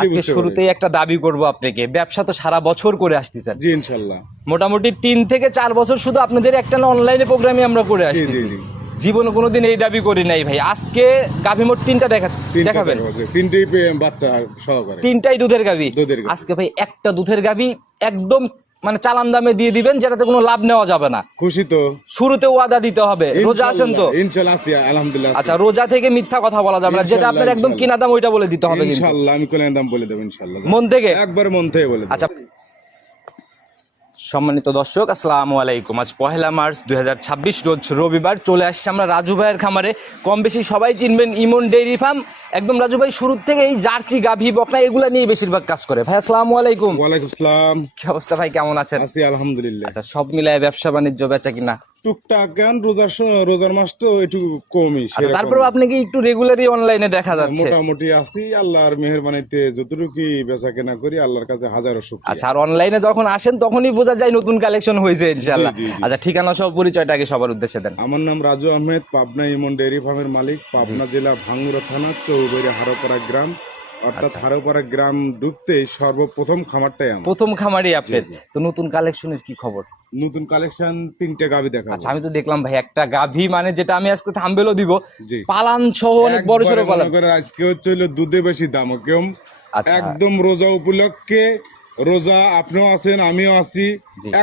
আজকে শুরুতেই একটা দাবি করব আপনাকে, ব্যবসা তো সারা বছর করে আসতেছেন। জি ইনশাআল্লাহ। মোটামুটি 3 থেকে 4 বছর শুধু আপনাদের একটা অনলাইনে প্রোগ্রামে আমরা করে আসছি। জীবনে কোনোদিন এই দাবি করি নাই ভাই। আজকে গাভী মোট 3টা দেখাবেন, 3টেই বাচ্চা সহকারে, 3টাই দুধের গাভী। আজকে ভাই একটা দুধের গাভী একদম মানে চালান দামে দিয়ে দিবেন, যেটাতে কোনো লাভ নেওয়া যাবে না। খুশি তো? শুরুতে ওয়াদা দিতে হবে। রোজা আছেন তো? ইনশাআল্লাহ আছি, আলহামদুলিল্লাহ। আচ্ছা, রোজা থেকে মিথ্যা কথা বলা যাবে না, যেটা আপনার একদম কিনা দাম ওইটা বলে দিতে হবে কিন্তু। ইনশাআল্লাহ আমি কোন দাম বলে দেব ইনশাআল্লাহ, মন থেকে, একবার মন থেকে বলে দেব। আচ্ছা, সম্মানিত দর্শক আসসালামু আলাইকুম। আজ 1 মার্চ 2026 রোজ রবিবার চলে আসছে আমরা রাজু ভাইয়ের খামারে। কম বেশি সবাই চিনবেন ইমন ডেইরি ফার্ম। একদম রাজু ভাই শুরু থেকে এই জার্সি গাভী বকনা এগুলা নিয়ে বেশিরভাগ কাজ করে। ভাই আসসালামু আলাইকুম। ওয়ালাইকুম আসসালাম। কি অবস্থা ভাই, কেমন আছেন? আছি আলহামদুলিল্লাহ। আচ্ছা, সব মিলায় ব্যবসা বাণিজ্য বেচা কিনা টুকটাক, কেন রোজার মাস তো একটু কমই। তারপরে আপনি কি একটু রেগুলারই অনলাইনে দেখা যাচ্ছে? মোটামুটি আছি, আল্লাহর মেহেরবানিতে যতটুকু বেচা কেনা করি আল্লাহর কাছে হাজারো শুকরিয়া। আচ্ছা, আর অনলাইনে যখন আসেন তখনই বোঝা যায় নতুন কালেকশন হয়েছে ইনশাআল্লাহ। আচ্ছা, ঠিকানা সহ পরিচয়টা আগে সবার উদ্দেশ্যে দেন। আমার নাম রাজু আহমেদ, পাবনা ইমন ডেয়ারি ফার্মের মালিক, পাবনা জেলা ভাঙ্গুড়া থানা চৌবাড়ি হারোপাড়া গ্রাম, অর্থাৎ হারোপাড়া গ্রাম ঢুকতেই সর্বপ্রথম খামারটাই আমার। প্রথম খামারই আপনার। তো নতুন কালেকশনের কি খবর? নতুন কালেকশন 3টে গাভী দেখা। আচ্ছা, আমি তো দেখলাম ভাই একটা গাভী, মানে যেটা আমি আজকে থাম্বেলও দিব, পালান সহ অনেক বড় সরো পালান। আজকে হচ্ছে দুধে বেশি দাম কম, একদম রোজা উপলক্ষে। রোজা আপনিও আছেন, আমিও আছি,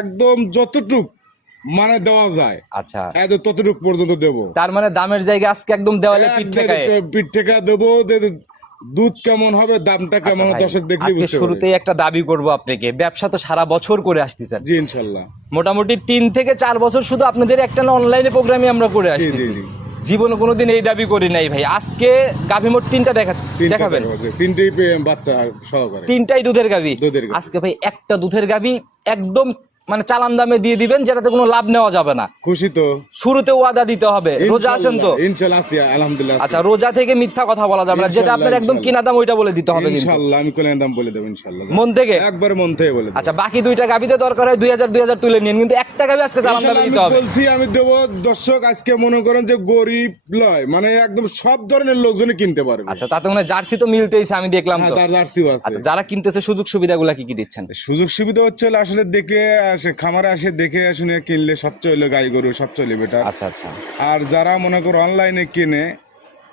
একদম যতটুক মানে দেওয়া যায়, আচ্ছা ততটুক পর্যন্ত দেব। তার মানে দামের জায়গা আজকে একদম দেওয়ালে পিঠ ঠেকা দেবো। দুধ কেমন হবে, দামটা কেমন হবে দর্শক দেখলে বুঝতে পারবে। শুরুতেই একটা দাবি করব আপনাকে, ব্যবসা তো সারা বছর করে আসতেছেন। জি ইনশাআল্লাহ। মোটামুটি 3 থেকে 4 বছর শুধু আপনাদের একটা অনলাইনে প্রোগ্রামে আমরা করে আসছি। জীবনে কোনোদিন এই দাবি করি নাই ভাই। আজকে গাভী মোট 3টা দেখাবেন, 3টেই বাচ্চা সহকারে, 3টাই দুধের গাভী। আজকে ভাই একটা দুধের গাভী একদম মানে চালান দামে দিয়ে দিবেন, যেটাতে কোনো লাভ নেওয়া যাবে না। খুশি তো? শুরুতে ওয়াদা দিতে হবে। রোজা আছেন তো? ইনশাআল্লাহ আছি, আলহামদুলিল্লাহ। আচ্ছা, রোজা থেকে মিথ্যা কথা বলা যাবে না, যেটা আপনার একদম কিনা দাম ওইটা বলে দিতে হবে কিন্তু। ইনশাআল্লাহ আমি কোন দাম বলে দেব ইনশাআল্লাহ, মন থেকে, একবার মন থেকে বলে দেব। আচ্ছা, বাকি 2টা গাভীতে দরকার হয় 2000 তুলে নিন, কিন্তু একটা গাভী আজকে চালান দামে দিতে হবে। বলছি আমি দেব। দর্শক আজকে মনে করেন যে গরিব লয়, মানে একদম সব ধরনের লোকজনই কিনতে পারবে। আচ্ছা, তাতে মানে জার্সি তো মিলতেইছে, আমি দেখলাম তো। তার জার্সিও আছে। আচ্ছা, যারা কিনতেছে সুযোগ সুবিধাগুলো কি কি দিচ্ছেন? সুযোগ সুবিধা হচ্ছে আসলে দেখে আসে, খামারে আসে দেখে শুনে কিনলে সবচেয়ে হলো গাই গরু সবচেয়ে বেটার। আচ্ছা আচ্ছা। আর যারা মনে করো অনলাইনে কিনে,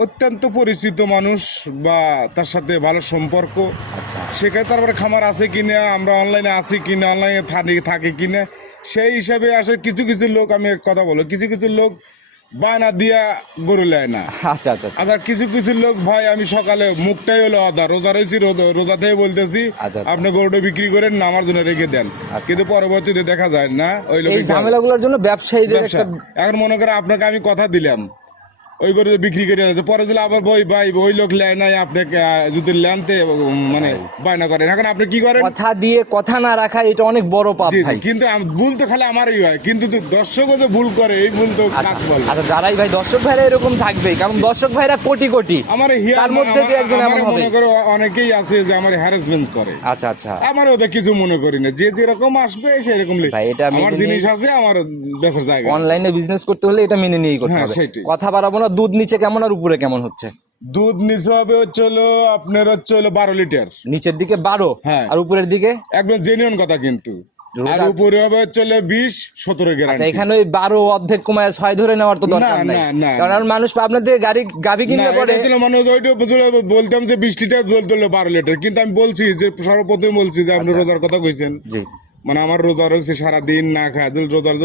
অত্যন্ত পরিচিত মানুষ বা তার সাথে ভালো সম্পর্ক, সেখানে তারপরে খামার আছে কিনে, আমরা অনলাইনে আছি কিনে, অনলাইনে থাকি কিনে, সেই হিসাবে আসে কিছু কিছু লোক, আমি কথা বলো, কিছু কিছু লোক বায়না দিয়া গরু নেয় না। আচ্ছা আচ্ছা। আবার কিছু কিছু লোক ভাই, আমি সকালে মুখটাই হলো আদা, রোজা রয়েছি, রোজাতেই বলতেছি আপনি গরুটা বিক্রি করেন না, আমার জন্য রেখে দেন, কিন্তু পরবর্তীতে দেখা যায় না। ওই লোক ঝামেলাগুলোর জন্য ব্যবসায়ীদের এখন মনে করে আপনাকে আমি কথা দিলাম ওই গরু বিক্রি করে আনছে, পরে দিলে আবার ভাই ওই লোক লেয় নাই, আপনাকে যদি লেনতে মানে বায়না করেন, এখন আপনি কি করেন? কথা দিয়ে কথা না রাখা, এটা অনেক বড় পাপ ভাই। কিন্তু ভুল তো খালি আমারই হয়, কিন্তু দর্শকও যে ভুল করে, এই ভুল তো কাক বলে। আচ্ছা, যারাই ভাই দর্শক ভাইরা এরকম থাকবেই, কারণ দর্শক ভাইরা কোটি কোটি, আমার তার মধ্যে যে একজন এমন হবে, মনে করো অনেকেই আছে যে আমার হ্যারাসমেন্ট করে। আচ্ছা আচ্ছা। আমার ওদের কিছু মনে করি না, যে যেরকম আসবে সেরকম আমার জিনিস আছে, আমার বেচার জায়গা। অনলাইনে বিজনেস করতে হলে এটা মেনে নিয়েই করতে হবে। কথা বাড়াবো না। দুধ নিচে কেমন আর উপরে কেমন হচ্ছে? দুধ নিচে হবে হচ্ছে আপনার হচ্ছে 12 লিটার, নিচের দিকে 12, আর উপরের দিকে একদম জেনুইন কথা, কিন্তু আর উপরে হবে হচ্ছে 20-17 গ্যারান্টি। এখানে ওই 12 অর্ধেক কমায় 6 ধরে নেওয়ার তো দরকার নাই, কারণ মানুষ আপনাদের গাড়ি কিনলে পরে মানুষ ওইটা বলতাম যে 20 লিটার জল তুললো 12 লিটার, কিন্তু আমি বলছি যে সর্বপ্রথম বলছি যে আপনি রোজার কথা কইছেন, মানে আমার রোজা রয়েছে সারাদিন না খায়, রোজার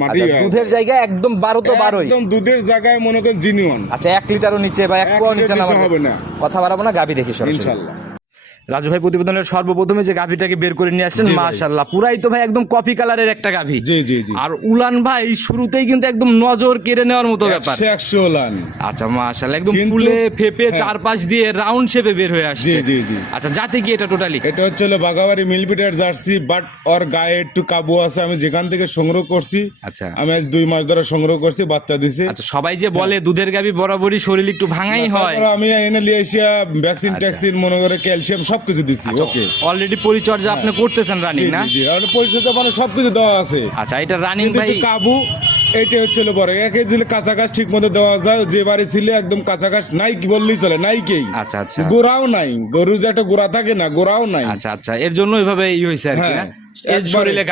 মাটি দুধের জায়গায় একদম 12 তো 12, একদম দুধের জায়গায় মনে করেন জিনিয়ন। আচ্ছা, 1 লিটারও নিচে বা 1 পোয়া নিচে না হবে না। কথা বাড়াবো না, গাবি দেখি ইনশাআল্লাহ। রাজু ভাই প্রতিবেদনের সর্বপ্রথমে যে গাভীটাকে বের করে নিয়ে আসছেন, মাশাআল্লাহ পুরাই তো ভাই একদম কফি কালারের একটা গাভী। জি জি জি। আর উলান ভাই শুরুতেই কিন্তু একদম নজর কেড়ে নেওয়ার মতো ব্যাপার। 100 উলান। আচ্ছা, মাশাআল্লাহ একদম ফুলে ফেপে চারপাশ দিয়ে রাউন্ড শেপে বের হয়ে আসছে। জি জি জি। আচ্ছা, জাতি কি এটা টোটালি? এটা হচ্ছে বাগাবাড়ি মিলবিটের জার্সি, বাট ওর গায়ে একটু কাবু আছে, আমি যেখান থেকে সংগ্রহ করছি। আচ্ছা, আমি আজ 2 মাস ধরে সংগ্রহ করছি, বাচ্চা দিছে। আচ্ছা, সবাই যে বলে দুধের গাভী বরাবরই শরীর একটু ভাঙাই হয়, আমি এনে নিয়ে এসে ভ্যাকসিন ট্যাক্সিন মনে করে ক্যালসিয়াম সবকিছু দিছি। ওকে, অলরেডি পরিচর্যা আপনি করতেছেন রানিং না? জি জি, আর পরিচর্যা মানে সবকিছু দেওয়া আছে। আচ্ছা, এটা রানিং ভাই কাবু এইটা হচ্ছে বড় একে দিলে কাঁচা ঘাস ঠিক মতো দেওয়া যায়, যে বাড়ি ছিল একদম কাঁচা ঘাস নাই কি বললেই চলে, নাই কেই আচ্ছা আচ্ছা গোড়াও নাই, গরু যে একটা গোড়া থাকে না, গোড়াও নাই। আচ্ছা আচ্ছা, এর জন্য ওইভাবে ই হয়েছে আর কি, হ্যাঁ, না? এর শরীরে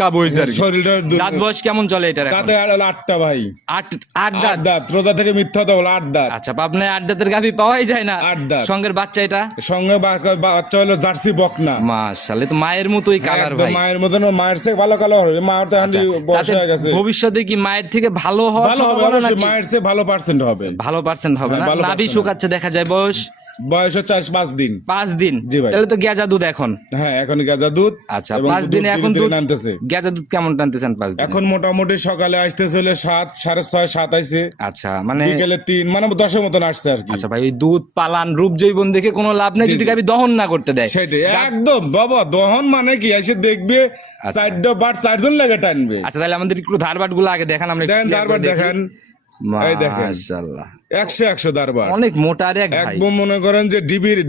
কাবু হয়েছে আর কি। শরীরটা দাঁত বয়স কেমন চলে এটার এখন? দাঁতে আটটা ভাই, আট আট আট দাঁত। দাঁত, রোজা থেকে মিথ্যা কথা বলে 8 দাঁত। আচ্ছা, আপনার 8 দাঁতের গাভী পাওয়াই যায় না। 8 দাঁত। সঙ্গের বাচ্চা এটা সঙ্গে বাচ্চা হলো জার্সি বকনা, মাশাআল্লাহ, তো মায়ের মতোই কালার একদম ভাই। মায়ের মতন, মায়ের চেয়ে ভালো কালার হবে, মায়ের তো এখন বয়স তাতে হয়ে গেছে। ভবিষ্যতে কি মায়ের থেকে ভালো হওয়ার ভালো হবে সম্ভাবনা অবশ্যই, নাকি? মায়ের চেয়ে ভালো পার্সেন্ট হবে। ভালো পার্সেন্ট হবে হ্যাঁ, না? ভালো নাভি percent শুকাচ্ছে দেখা যায়, বয়স বয়স হচ্ছে 5 দিন। 5 দিন। জি ভাই। তাহলে তো গেজা দুধ এখন। হ্যাঁ, এখন গাজা দুধ। আচ্ছা, এবং 5 দিনে দুধ এখন ধীরে দুধ ধীরে নামতেছে। গেজা দুধ কেমন টানতেছেন 5 দিনে? এখন মোটামুটি সকালে আসতে চলে 7, 6:30, 7 আইছে, আচ্ছা, মানে বিকেলে 3, মানে 10-এর মতন আসছে আর কি। আচ্ছা ভাই, ওই দুধ পালান রূপ জৈবন দেখে কোনো লাভ নেই জি, যদি জি। গাভী দহন না করতে দেয়। সেটাই একদম বাবা, দহন মানে কি, এসে দেখবে 4টা বার 4 জন লাগে টানবে। আচ্ছা, তাহলে আমাদের একটু ধারবাট গুলো আগে দেখান, আমরা একটু দেখেন clear দারবার করে দেখি। দেখেন, এই দেখেন মাশাআল্লাহ, 100 দারবার, অনেক মোটা রে ভাই। একদম মনে করেন যে ডিবির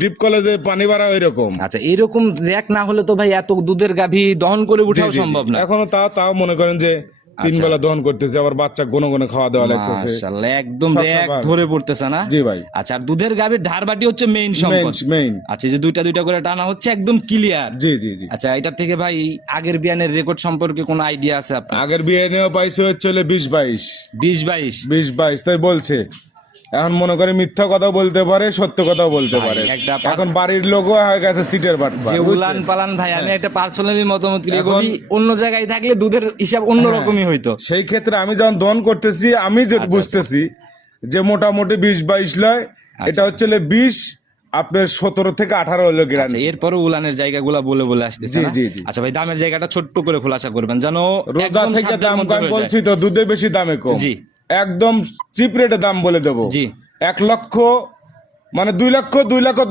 ডিপ কলেজে পানি ভরা ওই রকম। আচ্ছা, এরকম র্যাক না হলে তো ভাই এত দুধের গাভী দহন করে উঠাও জি, জি, সম্ভব না। এখনো তাও মনে করেন যে 3 বেলা দহন করতেছে, আবার বাচ্চা গুনে গুনে খাওয়া দাওয়া লাগতেছে। মাশাআল্লাহ, একদম সব র্যাক সবার। ধরে পড়তেছে না? জি ভাই। আচ্ছা, আর দুধের গাভীর ধারবাটি হচ্ছে মেইন সম্পদ। মেইন। আচ্ছা, এই যে দুইটা দুইটা করে টানা হচ্ছে একদম ক্লিয়ার। জি জি জি। আচ্ছা, এটা থেকে ভাই আগের বিয়ানের রেকর্ড সম্পর্কে কোনো আইডিয়া আছে আপনার? আগের বিয়ে নিয়েও পাইছে হচ্ছে 20-22, 20-22। 20-22 তাই বলছে। এখন মনে করে মিথ্যা কথা বলতে পারে, সত্য কথাও বলতে ভাই, পারে। একটা এখন বাড়ির লোকও হয়ে গেছে সিটের বাট। যে উলান পালান ভাই, আমি একটা পার্সোনালি মতামত করি, এখন- এগুলি অন্য জায়গায় থাকলে দুধের হিসাব অন্যরকমই হইতো। সেই ক্ষেত্রে আমি যখন দহন করতেছি, আমি যেটা বুঝতেছি যে মোটামুটি 20-22 লয়, এটা হচ্ছে 20, আপনার 17 থেকে 18 হলো গ্রাম। আচ্ছা, এরপরে উলানের জায়গাগুলা বলে বলে আসতেছে জি, না? জি, জি। আচ্ছা ভাই, দামের জায়গাটা ছোট্ট করে খোলাসা করবেন যেন রোজা একদম থেকে সাধ্যের দাম মধ্যে আমি হয়ে যায়। বলছি তো, দুধে বেশি দামে কম। জি। একদম চিপ রেটে দাম বলে দেবো। জি। 1 লক্ষ, মানে 2 লক্ষ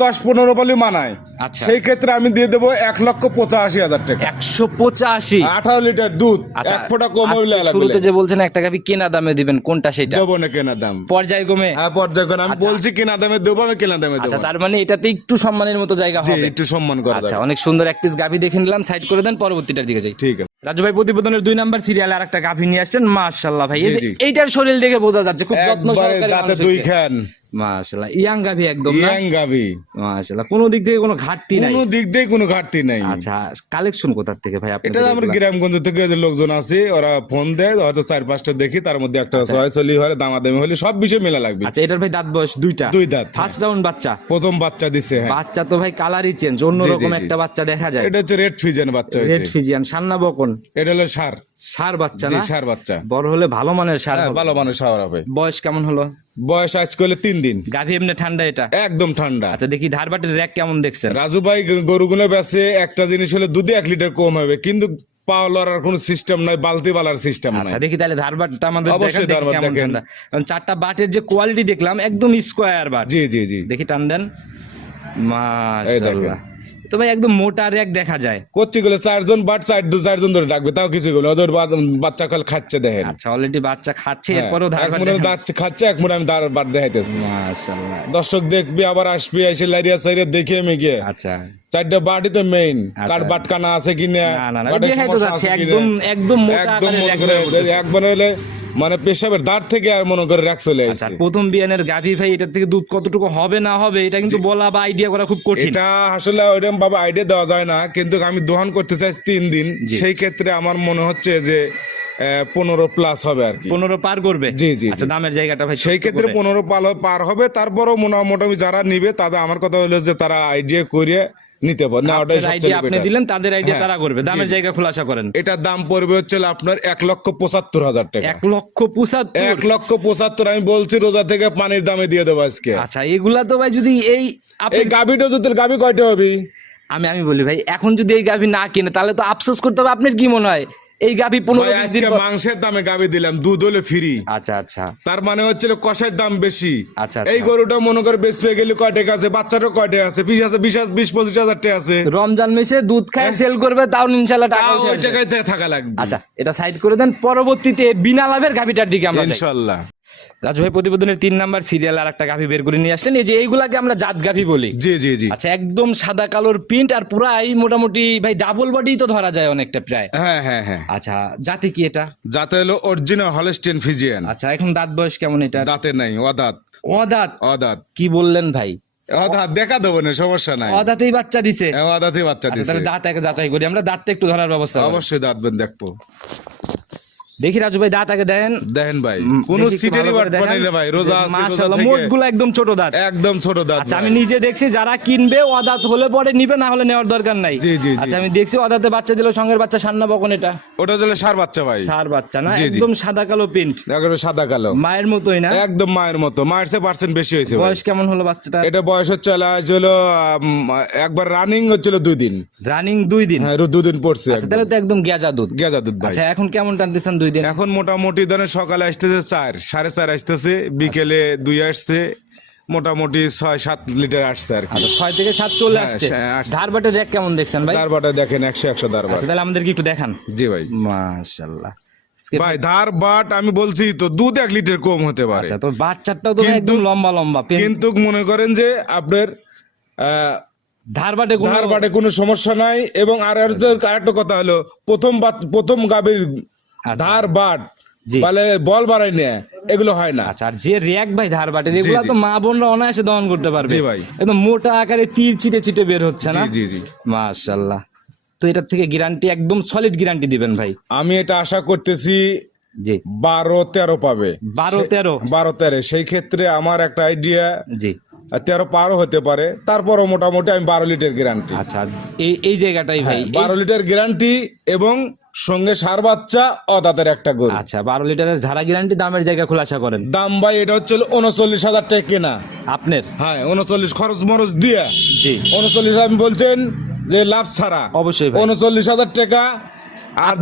10-15 বলে মানায়। আচ্ছা। সেই ক্ষেত্রে আমি দিয়ে দেবো 1,85,000 টাকা। 185। 18 লিটার দুধ, আচ্ছা, 1 ফোঁটা কম হইলে আজকে শুরুতে যে বলছেন একটা গাভী কেনা দামে দিবেন, কোনটা সেটা? দেবো না কেনা দাম। পর্যায়ক্রমে। হ্যাঁ, পর্যায়ক্রমে আমি বলছি কেনা দামে দেবো, আমি কেনা দামে আচ্ছা, দেবো। তার মানে এটাতে একটু সম্মানের মতো জায়গা জি, হবে। একটু সম্মান করা আচ্ছা, যাবে। অনেক সুন্দর এক পিস গাভী দেখে নিলাম, সাইড করে দেন, পরবর্তীটার দিকে যাই। ঠিক আছে। রাজু ভাই, প্রতিবেদনের 2 নাম্বার সিরিয়ালে আরেকটা গাভী নিয়ে আসছেন, মাশাআল্লাহ ভাই, এই যে জি। এইটার শরীর দেখে বোঝা যাচ্ছে খুব যত্ন একবারে সহকারে দাঁতে মানুষ 2 হয়েছে। খান, মাশাআল্লাহ, ইয়াং গাভী একদম না? ইয়াং গাভি, মাশাআল্লাহ, কোনো দিক থেকে কোনো ঘাটতি নাই। কোনো দিক দিয়ে কোনো ঘাটতি নাই। আচ্ছা, কালেকশন কোথা থেকে ভাই এটা আপনাদের আমার এগুলা? গ্রামগঞ্জ থেকে যে লোকজন আছে, ওরা ফোন দেয়, হয়তো 4-5টা দেখি, তার মধ্যে একটা চলি হলে দামাদামি হলে সব বিষয় মেলা লাগবে। আচ্ছা, এটার ভাই দাঁত বয়স 2টা? 2 দাঁত। ফার্স্ট রাউন্ড বাচ্চা? প্রথম বাচ্চা দিছে। হ্যাঁ, বাচ্চা তো ভাই কালারই চেঞ্জ, অন্যরকম জি। একটা বাচ্চা দেখা যায়। এটা হচ্ছে রেড ফিজেন বাচ্চা রেড হয়েছে। ফিজিয়ান, সান্না বকন, এটা হলো সার। সার বাচ্চা জি, না? সার বাচ্চা। বড় হলে ভালো মানের সার হ্যাঁ, হবে। ভালো মানুষ সার হবে। বয়স কেমন হলো? বয়স আজ করলে 3 দিন। গাভী এমনি ঠান্ডা এটা? একদম ঠান্ডা। আচ্ছা, দেখি ধারবাটের র্যাক কেমন দেখছেন? রাজু ভাই গরুগুলো বেচে একটা জিনিস হলে দুধে 1 লিটার কম হবে, কিন্তু পাও লড়ার কোনো সিস্টেম নাই, বালতি বালার সিস্টেম নাই। আচ্ছা, দেখি তাহলে ধারবাটটা আমাদের অবশ্যই দেখান, দেখি ধারবাট কেমন দেখেন। ঠান্ডা। কারণ 4টা বাটের যে কোয়ালিটি দেখলাম একদম স্কোয়ার বাট। জি জি জি। দেখি টান দেন, মাশাআল্লাহ, তো ভাই একদম মোটা র্যাক দেখা যায়। করছি গুলো 4 জন বাট 4 জন ধরে ডাকবে, তাও কিছু গুলো ওদের বাচ্চা কাল খাচ্ছে দেখেন। আচ্ছা, অলরেডি বাচ্চা খাচ্ছে, হ্যাঁ, এরপরও এক ধারবাট মনে দেখান। দাঁত খাচ্ছে, এক মনে আমি বাট দেখাইতেছি। মাশাআল্লাহ। দর্শক দেখবি, আবার আসবি, এসে লাইরিয়া সাইরিয়া দেখে মেগে। আচ্ছা, 4টা বাটই তো মেইন, কার বাট কানা আছে কিনা, না, বাটের দেখাই তো সমস্যা যাচ্ছে, আছে কিনা। একদম মোটা একদম আকারের মনে rack করে হয়ে পড়তেছে। একবার হলে মানে পেশাবের দাঁত থেকে আর মনে করে রাখ চলে আচ্ছা, আসছে। প্রথম বিয়ানের গাভী ভাই, এটার থেকে দুধ কতটুকু হবে না হবে এটা কিন্তু বলা বা আইডিয়া করা খুব কঠিন। এটা আসলে ওইরকম ভাবে আইডিয়া দেওয়া যায় না, কিন্তু আমি দহন করতে চাই 3 দিন। সেই ক্ষেত্রে আমার মনে হচ্ছে যে 15 প্লাস হবে আর কি। 15 পার করবে? জি, জি, আচ্ছা, জি। দামের জায়গাটা ভাই সেই ছোট্ট ক্ষেত্রে করে। 15 পার হবে। তারপরও মোটামুটি যারা নিবে তাদের, আমার কথা হলো যে তারা আইডিয়া করে নিতে পারে না, ওটাই আপনার সবচেয়ে আইডিয়া আপনি better। দিলেন, তাদের আইডিয়া হ্যাঁ, তারা করবে। দামের জি। জায়গা খোলাসা করেন। এটার দাম পড়বে হচ্ছে আপনার 1,75,000 টাকা। 1,75,000? 1,75,000 আমি বলছি, রোজা থেকে পানির দামে দিয়ে দেবো আজকে। আচ্ছা, এগুলা তো ভাই যদি এই এই গাভিটা যদি, গাভি কয়টা হবে? আমি বলি ভাই, এখন যদি এই গাভী না কিনে তাহলে তো আফসোস করতে হবে। আপনার কি মনে হয় এই গাভী 15-20 আজকে দিন পর- মাংসের দামে গাভি দিলাম, দুধ হলে ফ্রি। আচ্ছা আচ্ছা তার মানে হচ্ছে কষার দাম বেশি। আচ্ছা, এই আচ্ছা। গরুটা মনে করে বেশ পেয়ে গেলে কয় টাকা আছে, বাচ্চারও কয় টাকা আছে, 20-25,000 টাকা আছে। রমজান মাসে দুধ খায় সেল করবে, তাও ইনশাআল্লাহ টাকা তাও উঠে ওই আসবে। টাকায় থাকা লাগবে। আচ্ছা, এটা সাইড করে দেন, পরবর্তীতে বিনা লাভের গাভীটার দিকে আমরা যাই। ইনশাল্লাহ। রাজু ভাই প্রতিবেদনের 3 নাম্বার সিরিয়াল আর একটা গাভী বের করে নিয়ে আসলেন, এই যে এইগুলাকে আমরা জাত গাভী বলি। জি জি জি। আচ্ছা, একদম সাদা কালোর প্রিন্ট আর পুরাই মোটামুটি ভাই ডাবল বডি তো ধরা যায় অনেকটা প্রায়। হ্যাঁ হ্যাঁ হ্যাঁ। আচ্ছা, জাতে কি এটা? যাতে হলো অরিজিনাল হলস্টিয়ান ফিজিয়ান। আচ্ছা, এখন দাঁত বয়স কেমন এটা? দাঁতে নাই, অদাঁত। অদাঁত? অদাঁত। কি বললেন ভাই? অদাঁত দেখা দেবো না, সমস্যা নাই। অদাঁতেই বাচ্চা দিছে? অদাঁতই বাচ্চা আচ্ছা, দিছে। তাহলে দাঁত আগে যাচাই করি আমরা, দাঁতটা একটু ধরার ব্যবস্থা করি। অবশ্যই দাঁত বেন দেখবো। দেখি রাজু ভাই, দাঁত আগে দেন। দেখেন ভাই, কোন সিটেরই বাট বানাইলে ভাই, রোজা আছে, রোজা মাশাআল্লাহ, থেকে মোটগুলো একদম ছোট দাঁত। একদম ছোট দাঁত। আচ্ছা, আমি নিজে দেখছি যারা কিনবে অদাঁত হলে পরে নিবে, না হলে নেওয়ার দরকার নাই। জি, জি, জি। আচ্ছা, আমি দেখছি অদাঁতে বাচ্চা দিল, সঙ্গের বাচ্চা সান্না বকন এটা? ওটা হলো ষাঁড় বাচ্চা ভাই। ষাঁড় বাচ্চা না? জি, জি। একদম সাদা কালো প্রিন্ট, একেবারে সাদা কালো, মায়ের মতোই না? একদম মায়ের মতো। মায়ের চেয়ে পার্সেন্ট বেশি হয়েছে ভাই। বয়স কেমন হলো বাচ্চাটা? এটা বয়স হচ্ছিল একবার রানিং হচ্ছিল 2 দিন। রানিং 2 দিন? হ্যাঁ, 2 দিন পড়ছে। আচ্ছা, তাহলে তো একদম গেজা দুধ। গেজা দুধ ভাই। আচ্ছা, এখন কেমন টানতেছেন 2 দিন? এখন মোটামুটি ধরেন সকালে আসতেছে 4, 4.5 আসতেছে, বিকেলে 2 আসছে, মোটামুটি 6-7 লিটার আসছে আর কি। আচ্ছা, 6 থেকে 7 চলে হ্যাঁ, আসছে। আসছে। ধারবাটের র্যাক কেমন দেখছেন ভাই? ধারবাটা দেখেন 100 ধারবাট। আচ্ছা, তাহলে আমাদেরকে একটু দেখান। জি ভাই। মাশাআল্লাহ ভাই ধার বাট আমি বলছি তো, দুধ 1 লিটার কম হতে পারে। আচ্ছা, তো বাচ্চাটাও তো ভাই একদম লম্বা লম্বা। কিন্তু মনে করেন যে আপনার ধারবাটে কোনো ধার বাটে কোনো সমস্যা নাই। এবং আরেকটা কথা হলো, প্রথম গাভীর ধার বাট জি। বলে বল বাড়াই নেয়, এগুলো হয় না। আচ্ছা, আর যে র্যাক ভাই ধারবাটের, এগুলো জি। তো মা বোনরা অনায়াসে দহন করতে পারবে। জি ভাই। একদম মোটা আকারে তীর চিটে চিটে বের হচ্ছে না? জি জি জি। মাশাআল্লাহ। তো এটার থেকে গ্যারান্টি, একদম সলিড গ্যারান্টি দিবেন ভাই? আমি এটা আশা করতেছি জি। 12-13 পাবে। 12-13? 12-13। সেই ক্ষেত্রে আমার একটা আইডিয়া জি। 13 পারও হতে পারে। তারপরও মোটামুটি আমি 12 লিটার গ্যারান্টি। আচ্ছা, এই জায়গাটাই ভাই 12 লিটার গ্যারান্টি এবং সঙ্গে ষাঁড় বাচ্চা, অদাঁতের একটা গরু। আচ্ছা, 12 লিটারের ঝাড়া গ্যারান্টি, দামের জায়গা খোলাসা করেন। দাম ভাই এটা হচ্ছে 39,000 টাকা কেনা। আপনার? হ্যাঁ, 39 খরচ মরচ দিয়া। জি। 39 আপনি বলছেন যে লাভ ছাড়া? অবশ্যই ভাই। 39,000 টাকা। আর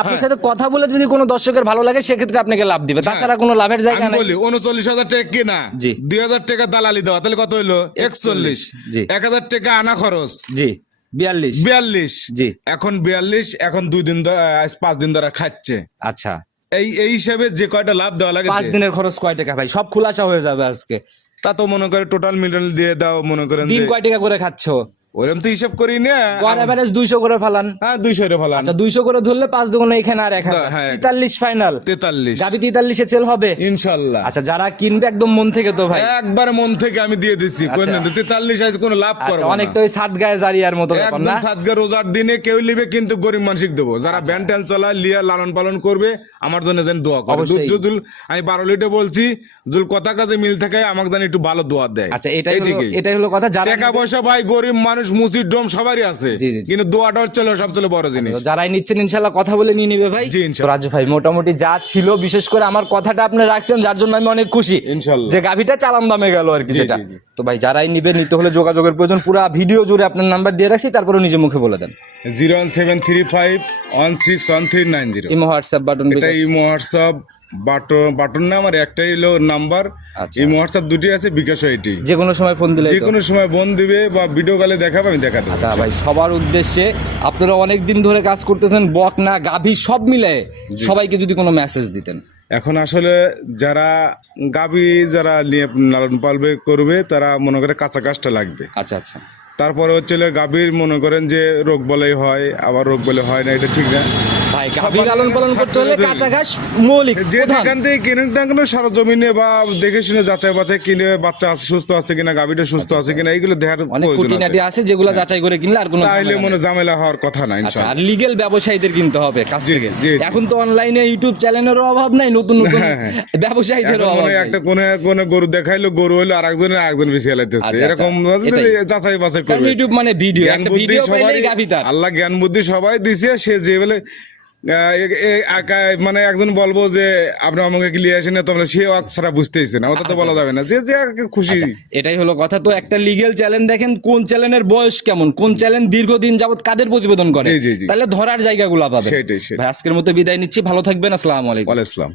আপনার সাথে কথা বলে যদি কোনো দর্শকের ভালো লাগে, সেক্ষেত্রে আপনাকে লাভ দিবে, তাছাড়া কোনো লাভের জায়গা আমি নাই। বলি 39,000 টাকা কেনা, জি। 2,000 টাকা দালালি দেওয়া, তাহলে কত হলো? 41। জি। 1,000 টাকা আনা খরচ। জি। 42। জি। এখন 42, এখন 2 দিন ধরে, 5 দিন ধরে খাচ্ছে। আচ্ছা, এই হিসাবে যে কয়টা লাভ দেওয়া লাগে, 5 দিনের খরচ কয় টাকা ভাই? সব খোলাসা হয়ে যাবে আজকে। তা তো মনে করে টোটাল মিডল দিয়ে দাও, মনে করেন দিন যে কয় টাকা করে খাচ্ছো? ওরকম তো হিসাব করি না। গড় এভারেজ 200 করে ফেলান। হ্যাঁ, 200 রে ফেলান। আচ্ছা, 200 করে ধরলে 5 দুগুণে এখানে আর 1000। হ্যাঁ। 43 ফাইনাল। 43। গাবি 43 এ সেল হবে ইনশাআল্লাহ। আচ্ছা, যারা কিনবে একদম মন থেকে তো ভাই? একবার মন থেকে আমি দিয়ে দিচ্ছি। আচ্ছা। কোন 43 আছে, কোনো লাভ আচ্ছা, করব না। অনেকটা ওই সাতগায়ে জারিয়ার মতো ব্যাপার একদম না? সাতগা রোজার দিনে কেউ লিবে, কিন্তু গরিব মানসিক দেবো, যারা ব্যান ট্যান চালায় লিয়া লালন পালন করবে, আমার জন্য যেন দোয়া করে। অবশ্যই। জুল আমি 12 লিটার বলছি, জুল কথা কাজে মিল থাকে, আমাকে জানি একটু ভালো দোয়া দেয়। আচ্ছা, এটাই হলো কথা। যারা টাকা পয়সা ভাই গরিব মানুষ মুসির ডোম সবারই আছে, জি, জি। কিন্তু দোয়াটা হচ্ছে সবচেয়ে বড় জিনিস। তো যারাই নিচ্ছেন ইনশাআল্লাহ কথা বলে নিয়ে নিবে ভাই। জি, ইনশাআল্লাহ। রাজু ভাই, মোটামুটি যা ছিল, বিশেষ করে আমার কথাটা আপনি রাখছেন, যার জন্য আমি অনেক খুশি ইনশাআল্লাহ। যে গাভিটা চালান দামে গেল আর কি। জি, যেটা জি, জি। তো ভাই, যারাই নিতে হলে যোগাযোগের প্রয়োজন। পুরো ভিডিও জুড়ে আপনার নাম্বার দিয়ে রাখছি, তারপরে নিজে মুখে বলে দেন। 01735161390। Imo WhatsApp button. এটা ইমো হোয়াটসঅ্যাপ বাটন না, আমার একটাই হলো নাম্বার। আচ্ছা। ইমো হোয়াটসঅ্যাপ দুটি আছে, বিকাশ এটি। যে কোনো সময় ফোন দিলে যে কোনো সময় বোন দিবে বা ভিডিও কলে দেখাবে, আমি দেখা দেবো। আচ্ছা ভাই, সবার উদ্দেশ্যে, আপনারা অনেক দিন ধরে কাজ করতেছেন, বকনা গাভী সব মিলে সবাইকে যদি কোনো মেসেজ দিতেন। এখন আসলে যারা গাভী যারা নিয়ে লালন পালবে করবে, তারা মনে করে কাঁচা কাজটা লাগবে। আচ্ছা আচ্ছা। তারপরে হচ্ছে গাভীর মনে করেন যে রোগ বলাই হয়, আবার রোগ বলে হয় না, এটা ঠিক না ভাই। গাভী লালন পালন করতে হলে কাঁচা ঘাস মৌলিক যে প্রধান। যেখান থেকে কিনুক না কেন, সরজমিনে বা দেখে শুনে যাচাই বাছাই কিনে, বাচ্চা আছে সুস্থ আছে কিনা, গাভীটা সুস্থ আছে কিনা, এইগুলো দেখার অনেক প্রয়োজন খুঁটিনাটি আছে। আছে, যেগুলো যাচাই করে কিনলে আর কোনো তাইলে ঝামেলা মনে নেই। ঝামেলা হওয়ার কথা না। আচ্ছা, ইনশাআল্লাহ। আর লিগেল ব্যবসায়ীদের কিনতে হবে কাছ জি, থেকে। জি, জি। এখন তো অনলাইনে ইউটিউব চ্যানেলেরও অভাব নাই, নতুন নতুন ব্যবসায়ীদেরও এখন অভাব মনে হয় নাই। একটা কোন গরু দেখাইলো, গরু হলো আরেকজন বেশি হেলাইতেছে, আচ্ছা, এরকম এটাই। যাচাই বাছাই কারণ করবে। ইউটিউব মানে ভিডিও, জ্ঞান একটা বুদ্ধি ভিডিও সবাই, পাইলেই গাভী তার। আল্লাহ জ্ঞান বুদ্ধি সবাই দিছে। সে যে বলে মানে একজন বলবো যে আপনি আমাকে কি লিয়ে আসেন না, তোমরা সে ছাড়া বুঝতেইছে না, ওটা তো বলা যাবে না। যে খুশি। এটাই হলো কথা। তো একটা লিগেল চ্যানেল দেখেন, কোন চ্যানেলের বয়স কেমন, কোন চ্যানেল দীর্ঘদিন যাবত কাদের প্রতিবেদন করে, জি, জি, জি। তাহলে ধরার জায়গাগুলো পাবে। সেটাই। ভাই, আজকের মতো বিদায় নিচ্ছি, ভালো থাকবেন, আসসালামু আলাইকুম। ওয়ালাইকুম আসসালাম।